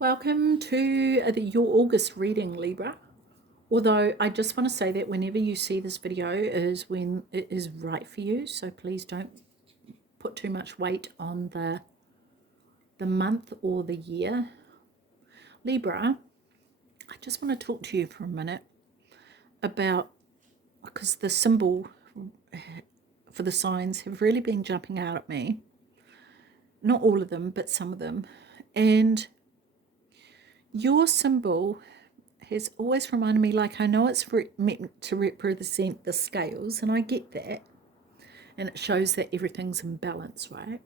Welcome to your August reading, Libra. Although I just want to say that whenever you see this video is when it is right for you. So please don't put too much weight on the month or the year. Libra, I just want to talk to you for a minute about, because the symbol for the signs have really been jumping out at me. Not all of them, but some of them. And your symbol has always reminded me, like, I know it's meant to represent the scales, and I get that, and it shows that everything's in balance, right?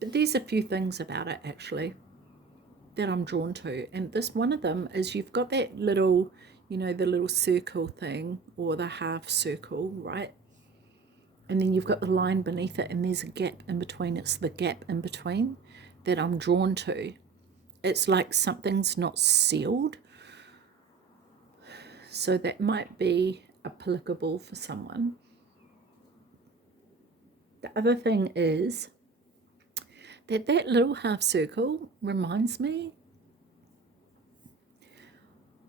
But there's a few things about it actually that I'm drawn to, and this one of them is you've got that little, the little circle thing, or the half circle, right? And then you've got the line beneath it, and there's a gap in between. It's the gap in between that I'm drawn to. It's like something's not sealed. So that might be applicable for someone. The other thing is that little half circle reminds me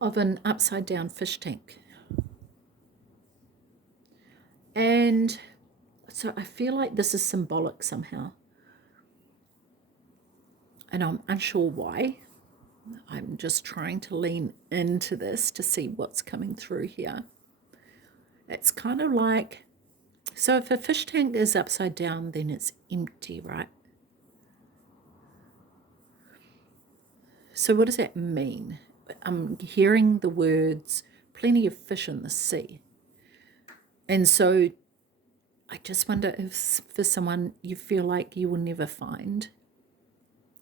of an upside down fish tank. And so I feel like this is symbolic somehow. And I'm unsure why. I'm just trying to lean into this to see what's coming through here. It's kind of like, so if a fish tank is upside down, then it's empty, right? So what does that mean? I'm hearing the words, plenty of fish in the sea. And so I just wonder if for someone you feel like you will never find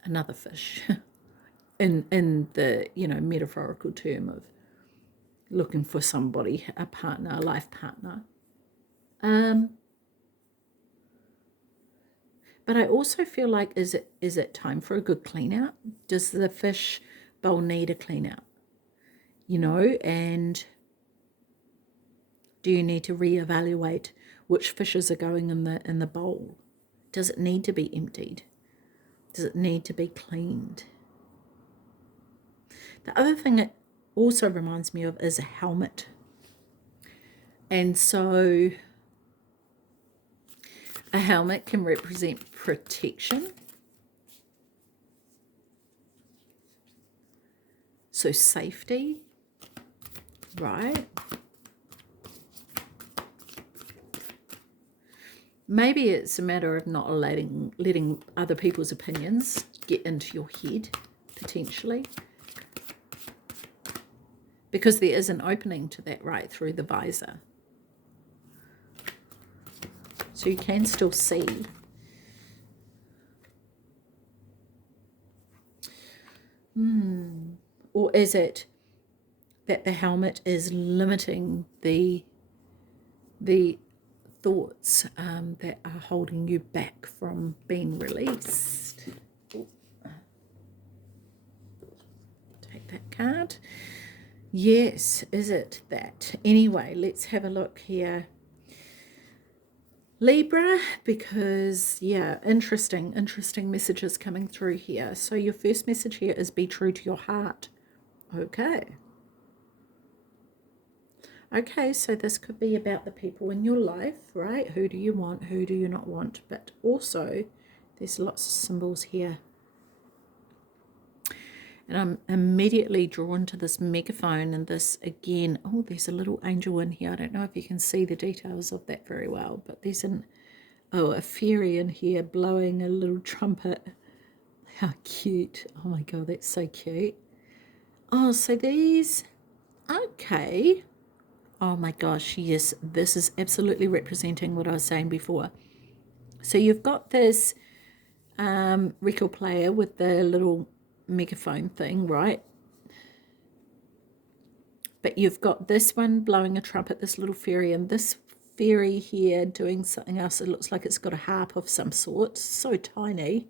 another fish in the, metaphorical term of looking for somebody, a partner, a life partner. But I also feel like, is it time for a good clean out? Does the fish bowl need a clean out? And do you need to reevaluate which fishes are going in the bowl? Does it need to be emptied? Does it need to be cleaned? The other thing it also reminds me of is a helmet. And so a helmet can represent protection. So safety, right? Maybe it's a matter of not letting other people's opinions get into your head, potentially. Because there is an opening to that right through the visor. So you can still see. Or is it that the helmet is limiting the thoughts that are holding you back from being released? Take that card. Yes, is it that? Anyway, let's have a look here. Libra, because, yeah, interesting messages coming through here. So your first message here is be true to your heart. Okay, so this could be about the people in your life, right? Who do you want? Who do you not want? But also, there's lots of symbols here. And I'm immediately drawn to this megaphone and this again. Oh, there's a little angel in here. I don't know if you can see the details of that very well, but there's a fairy in here blowing a little trumpet. How cute. Oh my God, that's so cute. Oh, so these, okay. Oh my gosh, yes, this is absolutely representing what I was saying before. So you've got this record player with the little megaphone thing, right? But you've got this one blowing a trumpet, this little fairy, and this fairy here doing something else. It looks like it's got a harp of some sort, so tiny.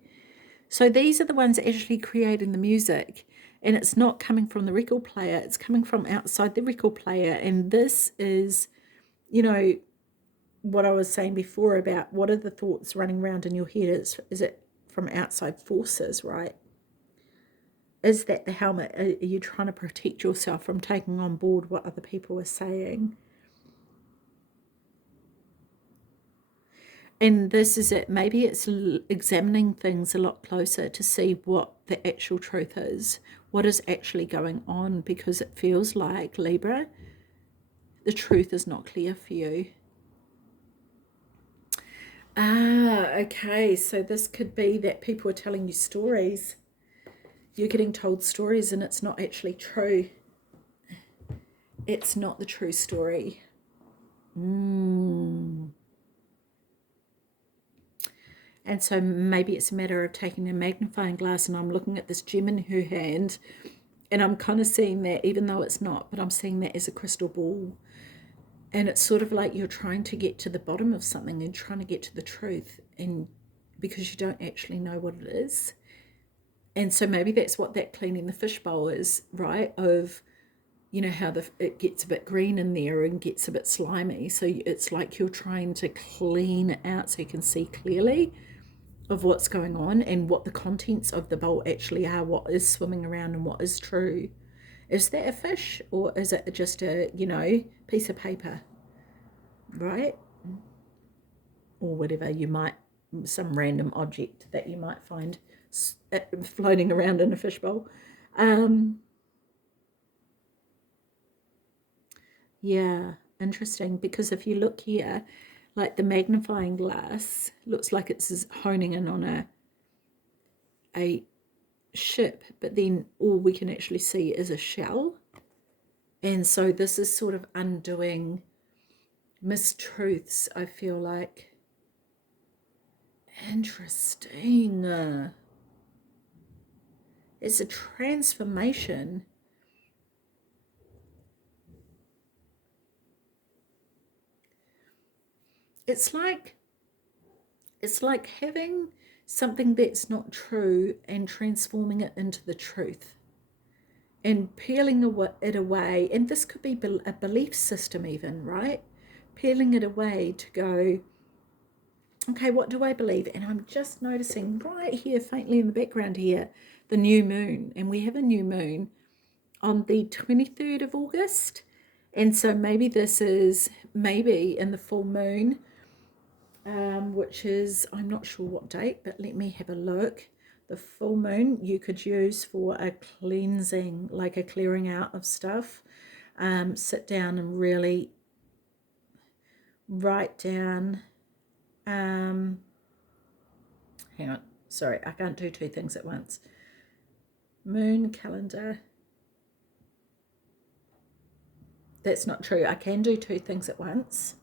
So these are the ones actually creating the music, and it's not coming from the record player, it's coming from outside the record player. And this is, what I was saying before about what are the thoughts running around in your head. Is it from outside forces, right? Is that the helmet? Are you trying to protect yourself from taking on board what other people are saying? And this is it. Maybe it's examining things a lot closer to see what the actual truth is, what is actually going on, because it feels like, Libra, the truth is not clear for you. Okay, so this could be that people are telling you stories. You're getting told stories and it's not actually true. It's not the true story. And so maybe it's a matter of taking a magnifying glass, and I'm looking at this gem in her hand, and I'm kind of seeing that, even though it's not, but I'm seeing that as a crystal ball. And it's sort of like you're trying to get to the bottom of something and trying to get to the truth, and because you don't actually know what it is. And so maybe that's what that cleaning the fishbowl is, right? Of, you know, how it gets a bit green in there and gets a bit slimy. So it's like you're trying to clean it out so you can see clearly of what's going on and what the contents of the bowl actually are, what is swimming around and what is true. Is that a fish, or is it just a, you know, piece of paper, right? Or whatever you might, some random object that you might find floating around in a fishbowl. Yeah, interesting, because if you look here, like the magnifying glass looks like it's honing in on a ship, but then all we can actually see is a shell. And so this is sort of undoing mistruths, I feel like. Interesting. It's a transformation. It's like having something that's not true and transforming it into the truth and peeling it away. And this could be a belief system even, right? Peeling it away to go, okay, what do I believe? And I'm just noticing right here, faintly in the background here, the new moon. And we have a new moon on the 23rd of August. And so maybe this is maybe in the full moon, which is, I'm not sure what date, but let me have a look. The full moon you could use for a cleansing, like a clearing out of stuff. Sit down and really write down. Hang on, sorry, I can't do two things at once. Moon calendar. That's not true. I can do two things at once,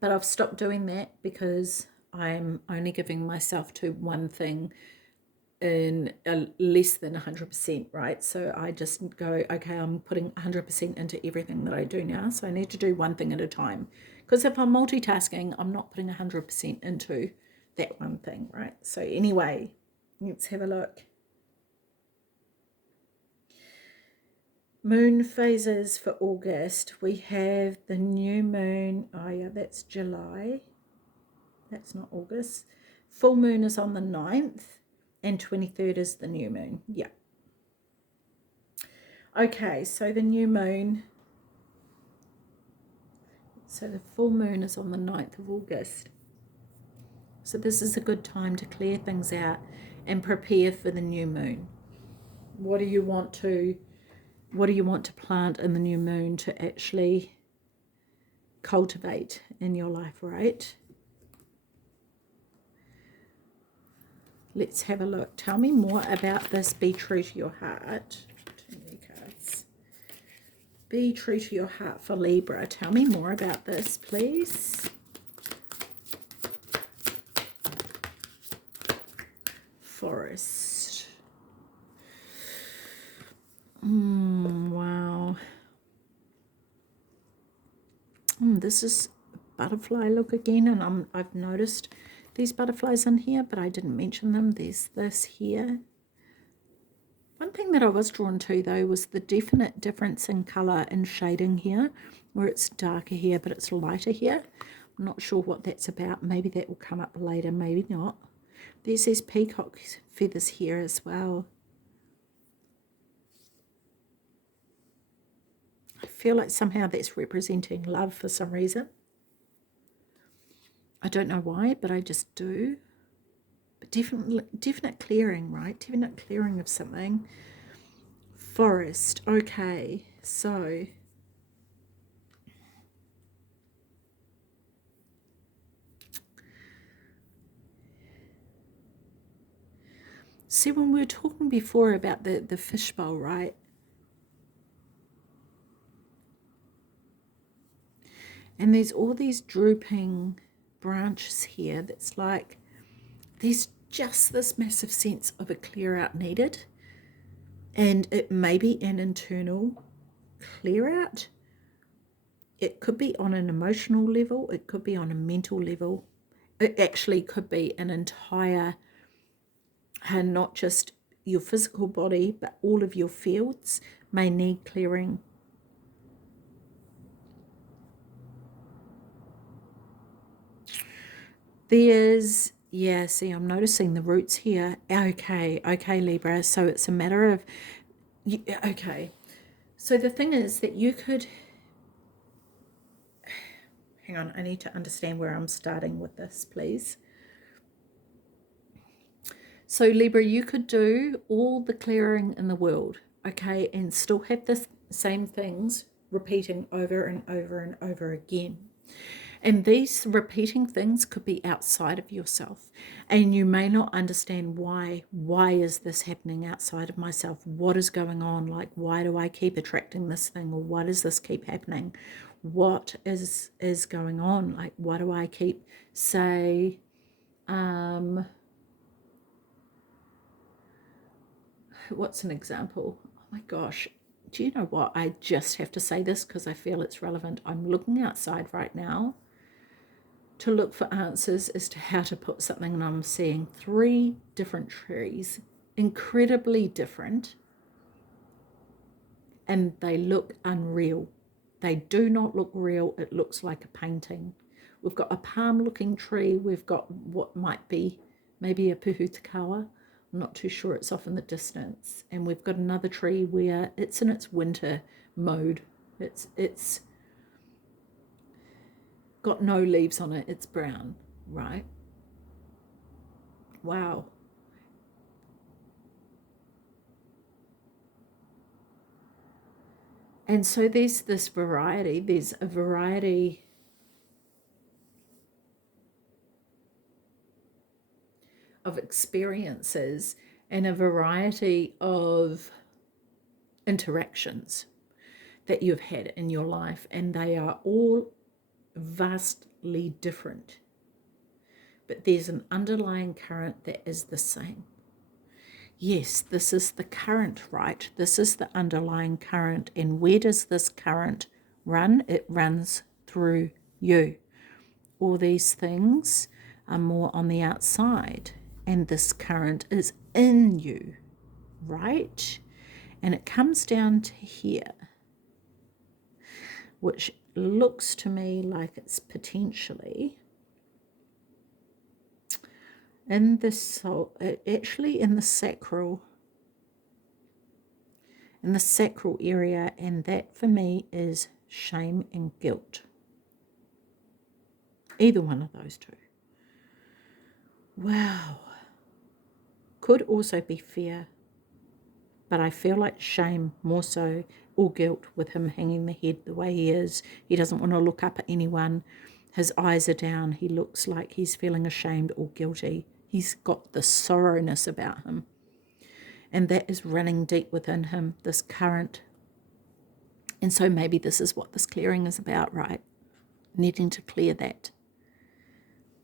but I've stopped doing that because I'm only giving myself to one thing in less than 100%, right? So I just go, okay, I'm putting 100% into everything that I do now. So I need to do one thing at a time. Because if I'm multitasking, I'm not putting 100% into that one thing, right? So anyway, let's have a look. Moon phases for August. We have the new moon. Oh yeah, that's July. That's not August. Full moon is on the 9th and 23rd is the new moon. Yeah. Okay, so the new moon. So the full moon is on the 9th of August. So this is a good time to clear things out and prepare for the new moon. What do you want to plant in the new moon to actually cultivate in your life, right? Let's have a look. Tell me more about this. Be true to your heart. Too many cards. Be true to your heart for Libra. Tell me more about this, please. Forest. Wow. This is butterfly look again, and I've noticed these butterflies in here, but I didn't mention them. There's this here. One thing that I was drawn to, though, was the definite difference in colour and shading here, where it's darker here, but it's lighter here. I'm not sure what that's about. Maybe that will come up later, maybe not. There's these peacock feathers here as well. feel like somehow that's representing love for some reason. I don't know why, but I just do. But definite clearing, right? Definite clearing of something. Forest. Okay, so see, when we were talking before about the fishbowl, right? And there's all these drooping branches here that's like, there's just this massive sense of a clear out needed. And it may be an internal clear out. It could be on an emotional level. It could be on a mental level. It actually could be an entire, and not just your physical body, but all of your fields may need clearing. There's, yeah, see, I'm noticing the roots here. Okay, Libra. So it's a matter of, okay. So the thing is that you could, hang on, I need to understand where I'm starting with this, please. So Libra, you could do all the clearing in the world, okay, and still have the same things repeating over and over and over again. And these repeating things could be outside of yourself, and you may not understand why. Why is this happening outside of myself? What is going on? Like, why do I keep attracting this thing, or why does this keep happening? What is going on? Like, why do I keep, say, what's an example? Oh my gosh, do you know what? I just have to say this because I feel it's relevant. I'm looking outside right now to look for answers as to how to put something, and I'm seeing 3 different trees, incredibly different, and they look unreal. They do not look real. It looks like a painting. We've got a palm looking tree. We've got what might be maybe a puhutakawa. I'm not too sure, it's off in the distance. And we've got another tree where it's in its winter mode. It's got no leaves on it. It's brown, right? Wow. And so there's this variety. There's a variety of experiences and a variety of interactions that you've had in your life, and they are all vastly different. But there's an underlying current that is the same. Yes, this is the current, right? This is the underlying current. And where does this current run? It runs through you. All these things are more on the outside, and this current is in you, right? And it comes down to here, which looks to me like it's potentially in the soul, actually in the sacral area, and that for me is shame and guilt. Either one of those two. Wow. Could also be fear, but I feel like shame more so, or guilt, with him hanging the head the way he is. He doesn't want to look up at anyone. His eyes are down. He looks like he's feeling ashamed or guilty. He's got the sorrowness about him. And that is running deep within him, this current. And so maybe this is what this clearing is about, right? Needing to clear that.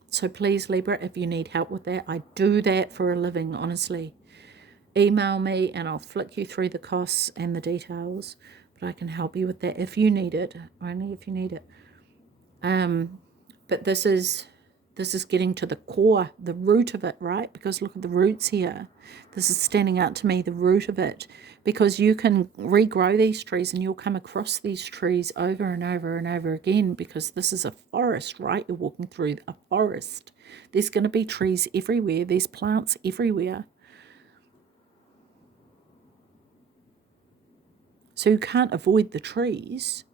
So please, Libra, if you need help with that, I do that for a living, honestly. Email me and I'll flick you through the costs and the details. But I can help you with that if you need it, only if you need it. But this is getting to the core, the root of it, right? Because look at the roots here. This is standing out to me, the root of it. Because you can regrow these trees and you'll come across these trees over and over and over again, because this is a forest, right? You're walking through a forest. There's going to be trees everywhere. There's plants everywhere. So you can't avoid the trees.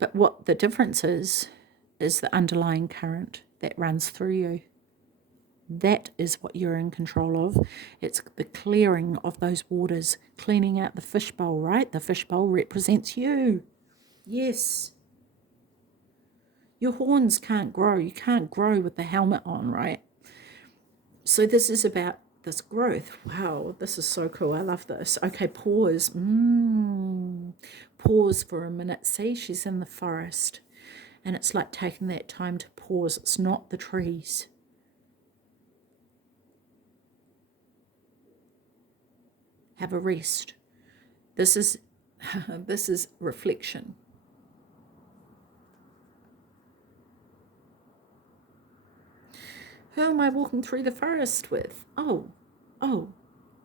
But what the difference is the underlying current that runs through you. That is what you're in control of. It's the clearing of those waters, cleaning out the fishbowl, right? The fishbowl represents you. Yes. Your horns can't grow. You can't grow with the helmet on, right? So this is about this growth. Wow, this is so cool. I love this. Okay, pause. Pause for a minute. See, she's in the forest. And it's like taking that time to pause. It's not the trees. Have a rest. This is this is reflection. Who am I walking through the forest with? Oh,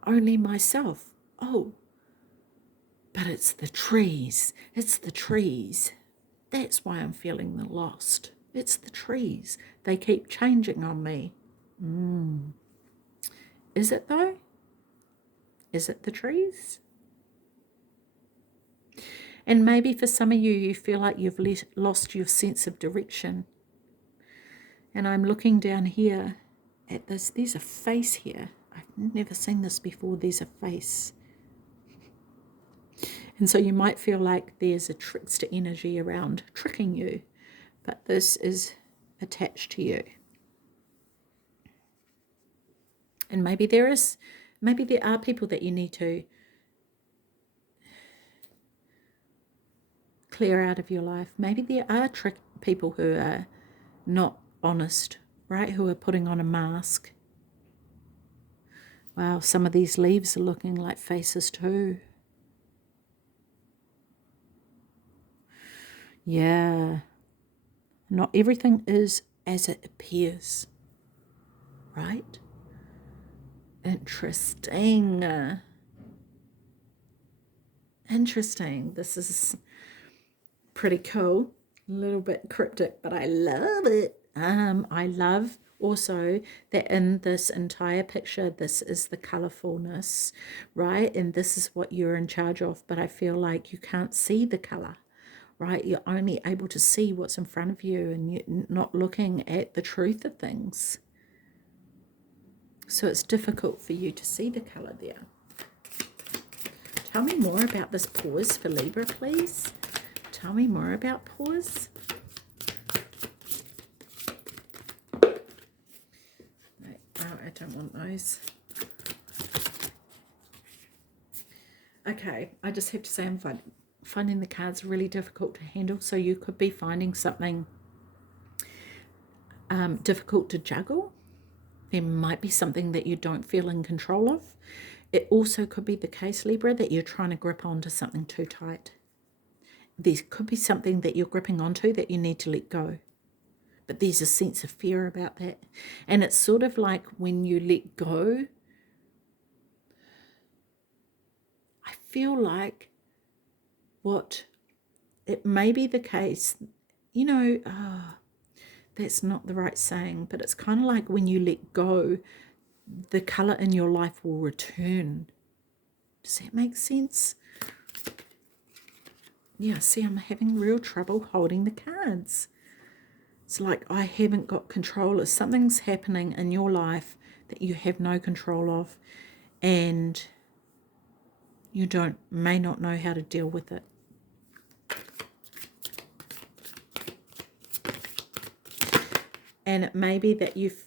only myself. Oh, but it's the trees. It's the trees. That's why I'm feeling lost. It's the trees. They keep changing on me. Is it though? Is it the trees? And maybe for some of you, you feel like you've lost your sense of direction. And I'm looking down here at this. There's a face here. I've never seen this before. There's a face. And so you might feel like there's a trickster energy around tricking you. But this is attached to you. And maybe there are people that you need to clear out of your life. Maybe there are people who are not honest, right? Who are putting on a mask. Wow, some of these leaves are looking like faces too. Yeah. Not everything is as it appears, right? Interesting. Interesting. This is pretty cool. A little bit cryptic, but I love it. I love also that in this entire picture, this is the colorfulness, right? And this is what you're in charge of, but I feel like you can't see the color, right? You're only able to see what's in front of you, and you're not looking at the truth of things. So it's difficult for you to see the color there. Tell me more about this pause for Libra, please. Tell me more about pause. Right. Oh, I don't want those. Okay, I just have to say I'm finding the cards really difficult to handle. So you could be finding something difficult to juggle. There might be something that you don't feel in control of. It also could be the case, Libra, that you're trying to grip onto something too tight. There could be something that you're gripping onto that you need to let go. But there's a sense of fear about that. And it's sort of like when you let go, I feel like it may be the case, that's not the right saying, but it's kind of like when you let go, the color in your life will return. Does that make sense? Yeah, see, I'm having real trouble holding the cards. It's like I haven't got control. If something's happening in your life that you have no control of, and you may not know how to deal with it. And it may be that you've,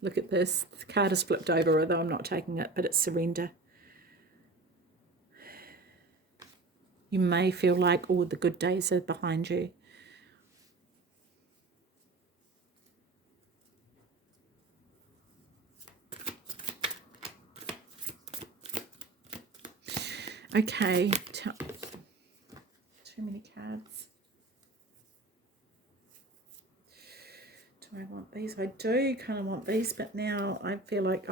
look at this, the card is flipped over, although I'm not taking it, but it's surrender. You may feel like all the good days are behind you. Okay, too many cards. Do I want these? I do kind of want these, but now I feel like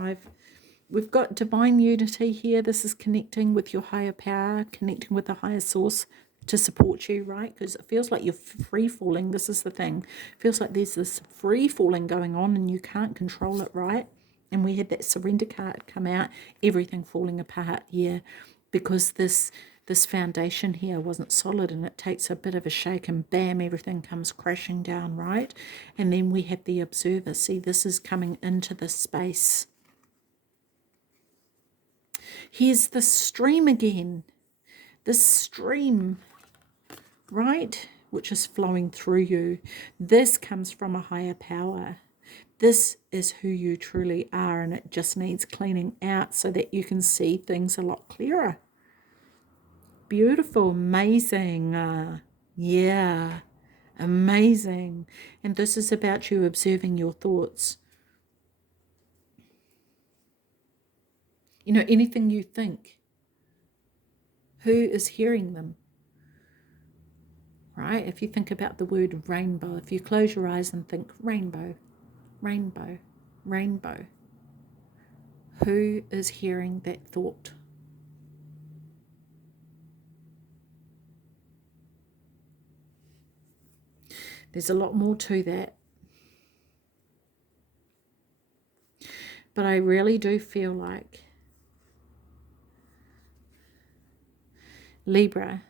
we've got divine unity here. This is connecting with your higher power, connecting with the higher source to support you, right? Because it feels like you're free falling. This is the thing. It feels like there's this free falling going on and you can't control it, right? And we had that surrender card come out, everything falling apart. Yeah, because this foundation here wasn't solid, and it takes a bit of a shake and bam, everything comes crashing down, right? And then we have the observer. See, this is coming into this space. Here's the stream again. This stream, right, which is flowing through you. This comes from a higher power. This is who you truly are, and it just needs cleaning out so that you can see things a lot clearer. Beautiful, amazing. Yeah, amazing. And this is about you observing your thoughts. You know, anything you think, who is hearing them? Right? If you think about the word rainbow, if you close your eyes and think rainbow, rainbow, rainbow, who is hearing that thought? There's a lot more to that. But I really do feel like Libra,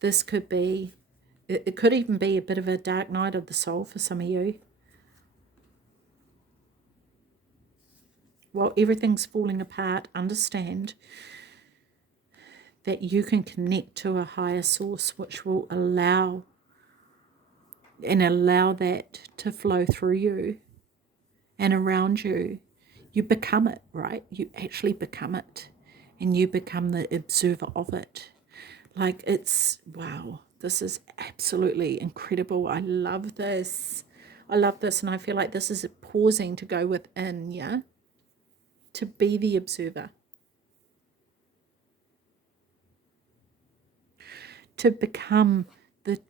this could be, it could even be a bit of a dark night of the soul for some of you. While everything's falling apart, understand that you can connect to a higher source which will allow that to flow through you and around you. You become it, right? You actually become it, and you become the observer of it. Like, it's, wow, this is absolutely incredible. I love this. I love this, and I feel like this is pausing to go within, yeah? To be the observer. To become the,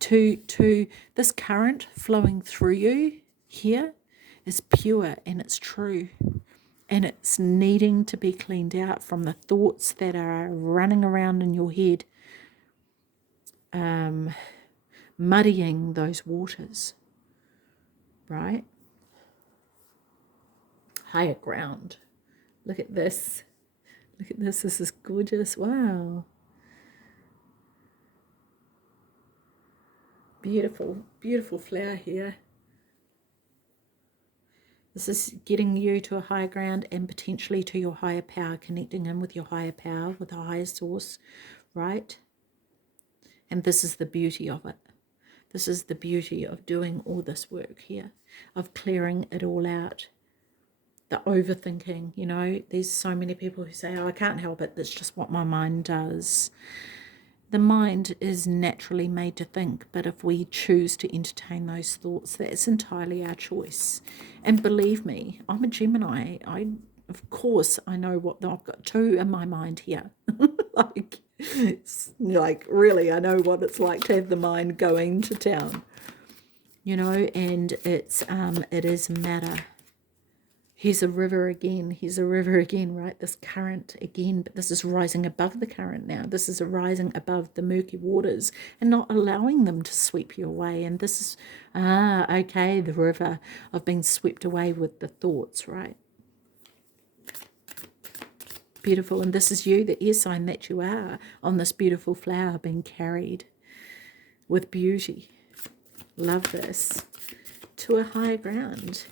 to this current flowing through you here is pure and it's true. And it's needing to be cleaned out from the thoughts that are running around in your head, muddying those waters, right? Higher ground. Look at this. Look at this. This is gorgeous. Wow. Beautiful, beautiful flower here. This is getting you to a higher ground and potentially to your higher power, connecting in with your higher power, with a higher source, right? And this is the beauty of it. This is the beauty of doing all this work here, of clearing it all out. The overthinking, you know, there's so many people who say, oh, I can't help it, that's just what my mind does. The mind is naturally made to think, but if we choose to entertain those thoughts, that's entirely our choice. And believe me, I'm a Gemini. Of course, I know what I've got two in my mind here. like really, I know what it's like to have the mind going to town. You know, and it is matter. Here's a river again. Here's a river again, right? This current again, but this is rising above the current now. This is a rising above the murky waters and not allowing them to sweep you away. And this is, okay, the river of being swept away with the thoughts, right? Beautiful. And this is you, the air sign that you are, on this beautiful flower being carried with beauty. Love this. To a higher ground.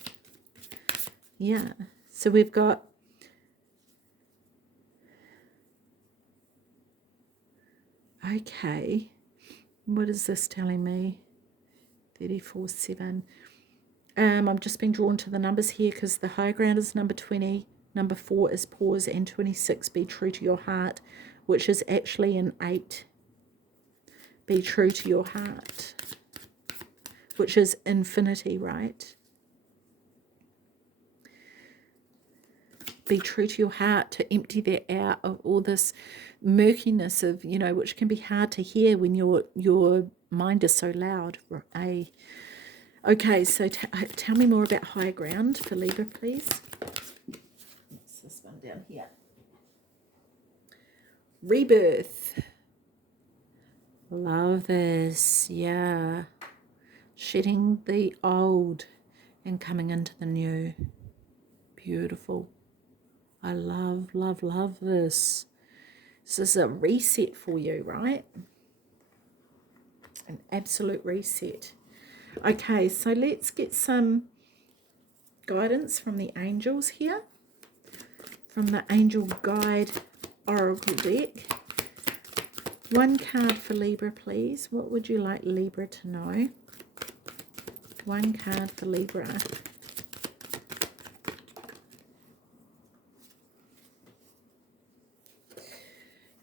Yeah, so we've got okay, what is this telling me? 34-7. I'm just being drawn to the numbers here because the high ground is number 20, number 4 is pause, and 26, be true to your heart, which is actually an 8. Be true to your heart, which is infinity, right? Be true to your heart, to empty that out of all this murkiness of, you know, which can be hard to hear when your mind is so loud. Okay, so tell me more about higher ground for Libra, please. What's this one down here? Rebirth. Love this, yeah. Shedding the old and coming into the new. Beautiful. I love, love, love this. This is a reset for you, right? An absolute reset. Okay, so let's get some guidance from the angels here, from the Angel Guide Oracle deck. One card for Libra, please. What would you like Libra to know? One card for Libra.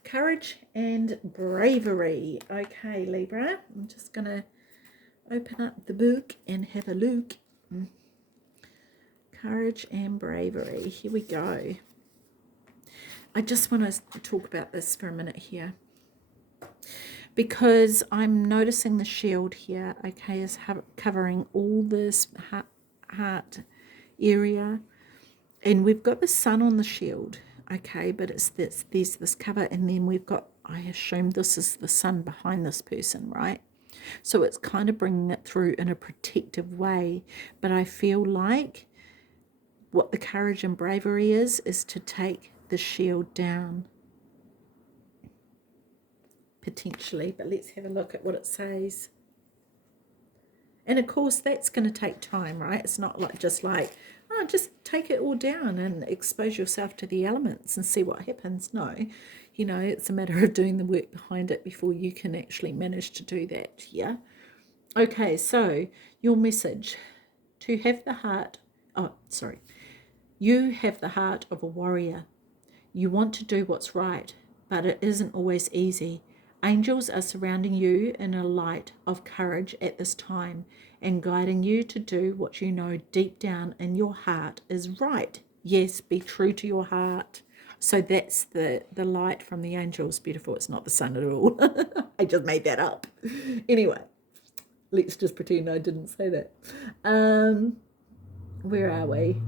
Courage and bravery. Okay, Libra. I'm just going to open up the book and have a look. Courage and bravery. Here we go. I just want to talk about this for a minute here, because I'm noticing the shield here, okay, is covering all this heart area, and we've got the sun on the shield, okay, but there's this cover, and then we've got, I assume this is the sun behind this person, right? So it's kind of bringing it through in a protective way, but I feel like what the courage and bravery is to take the shield down, potentially. But let's have a look at what it says. And of course that's going to take time, right? It's not like just take it all down and expose yourself to the elements and see what happens. No, you know, it's a matter of doing the work behind it before you can actually manage to do that. Yeah. Okay, so your message: to have the heart, you have the heart of a warrior. You want to do what's right, but it isn't always easy. Angels are surrounding you in a light of courage at this time and guiding you to do what you know deep down in your heart is right. Yes, be true to your heart. So that's the light from the angels. Beautiful. It's not the sun at all. I just made that up. Anyway, let's just pretend I didn't say that. Where are we?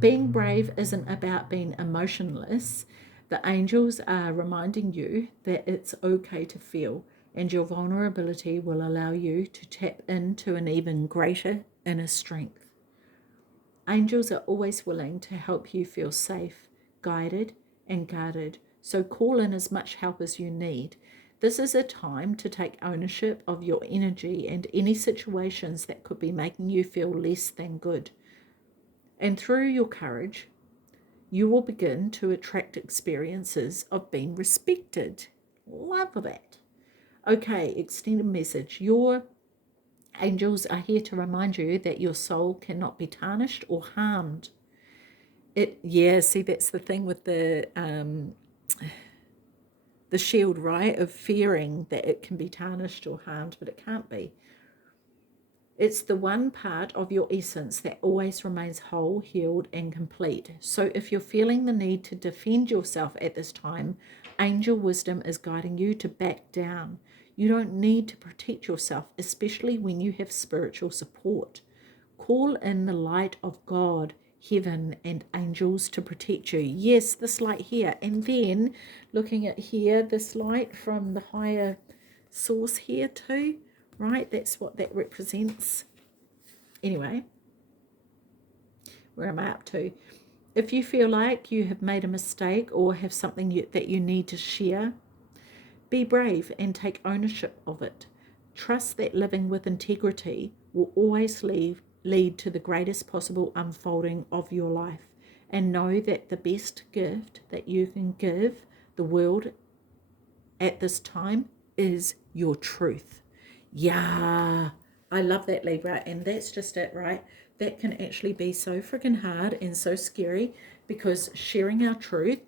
Being brave isn't about being emotionless. The angels are reminding you that it's okay to feel, and your vulnerability will allow you to tap into an even greater inner strength. Angels are always willing to help you feel safe, guided, and guarded, so call in as much help as you need. This is a time to take ownership of your energy and any situations that could be making you feel less than good. And through your courage, you will begin to attract experiences of being respected. Love that. Okay, extended message. Your angels are here to remind you that your soul cannot be tarnished or harmed. See, that's the thing with the shield, right? Of fearing that it can be tarnished or harmed, but it can't be. It's the one part of your essence that always remains whole, healed, and complete. So if you're feeling the need to defend yourself at this time, angel wisdom is guiding you to back down. You don't need to protect yourself, especially when you have spiritual support. Call in the light of God, heaven, and angels to protect you. Yes, this light here. And then looking at here, this light from the higher source here too. Right, that's what that represents. Anyway, where am I up to? If you feel like you have made a mistake or have something that you need to share, be brave and take ownership of it. Trust that living with integrity will always lead to the greatest possible unfolding of your life. And know that the best gift that you can give the world at this time is your truth. Yeah, I love that, Libra, and that's just it, right? That can actually be so freaking hard and so scary, because sharing our truth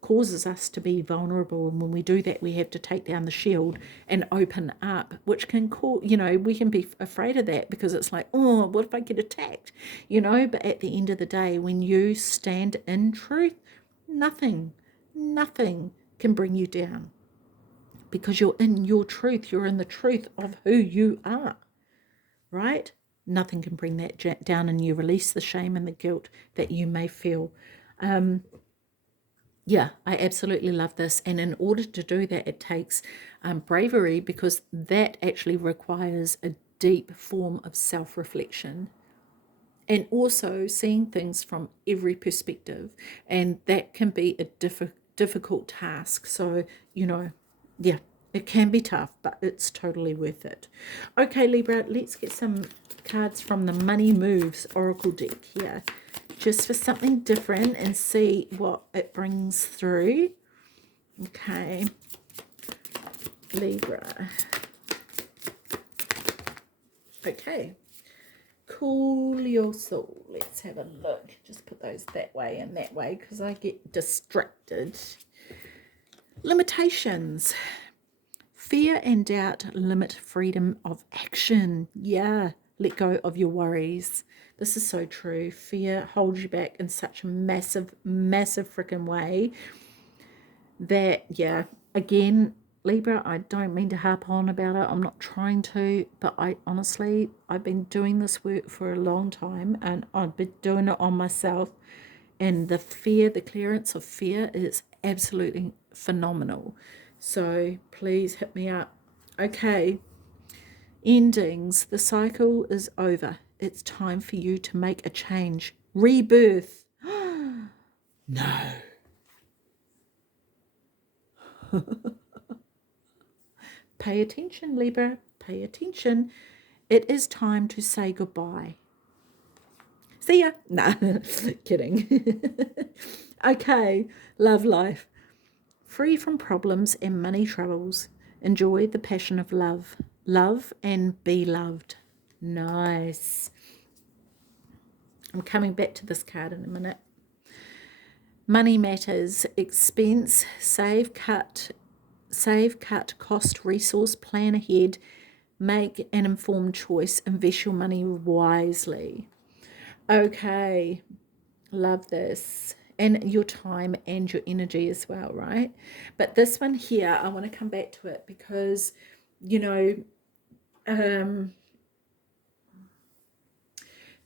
causes us to be vulnerable, and when we do that, we have to take down the shield and open up, which can cause, we can be afraid of that, because it's like, oh, what if I get attacked, but at the end of the day, when you stand in truth, nothing can bring you down. Because you're in your truth, you're in the truth of who you are, right? Nothing can bring that down, and you release the shame and the guilt that you may feel. Yeah, I absolutely love this. And in order to do that, it takes bravery, because that actually requires a deep form of self-reflection and also seeing things from every perspective, and that can be a difficult task. So, you know, yeah, it can be tough, but it's totally worth it. Okay, Libra, let's get some cards from the Money Moves Oracle deck here, just for something different, and see what it brings through. Okay, Libra. Okay, cool your soul. Let's have a look. Just put those that way and that way because I get distracted. Limitations. Fear and doubt limit freedom of action. Yeah, let go of your worries. This is so true. Fear holds you back in such a massive, massive freaking way that, yeah, again, Libra, I don't mean to harp on about it. I'm not trying to, but I've been doing this work for a long time, and I've been doing it on myself. And the fear, the clearance of fear is absolutely phenomenal. So please hit me up. Okay, endings. The cycle is over. It's time for you to make a change. Rebirth. No. Pay attention, Libra. Pay attention. It is time to say goodbye. See ya. Nah, kidding. Okay, love life. Free from problems and money troubles. Enjoy the passion of love. Love and be loved. Nice. I'm coming back to this card in a minute. Money matters. Expense, save, cut, cost, resource, plan ahead. Make an informed choice. Invest your money wisely. Okay. Love this. And your time and your energy as well, right? But this one here, I want to come back to it because, you know,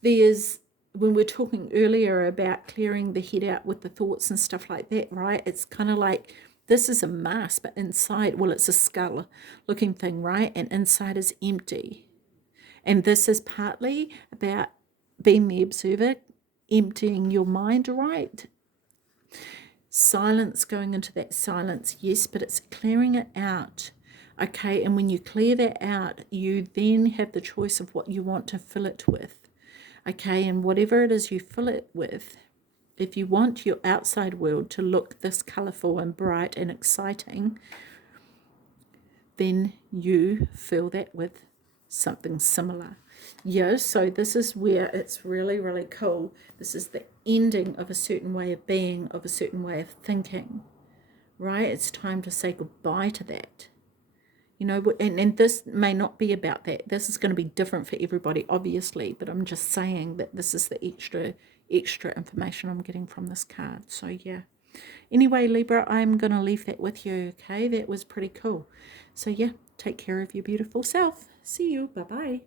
there's, when we're talking earlier about clearing the head out with the thoughts and stuff like that, right? It's kind of like this is a mask, but inside, well, it's a skull looking thing, right? And inside is empty. And this is partly about being the observer, emptying your mind, right? Silence, going into that silence, yes, but it's clearing it out. Okay, and when you clear that out, you then have the choice of what you want to fill it with. Okay, and whatever it is you fill it with, if you want your outside world to look this colourful and bright and exciting, then you fill that with something similar. Yeah, so this is where it's really, really cool. This is the ending of a certain way of being, of a certain way of thinking, right? It's time to say goodbye to that. You know, and this may not be about that. This is going to be different for everybody, obviously, but I'm just saying that this is the extra information I'm getting from this card. So, yeah. Anyway, Libra, I'm going to leave that with you, okay? That was pretty cool. So, yeah, take care of your beautiful self. See you. Bye-bye.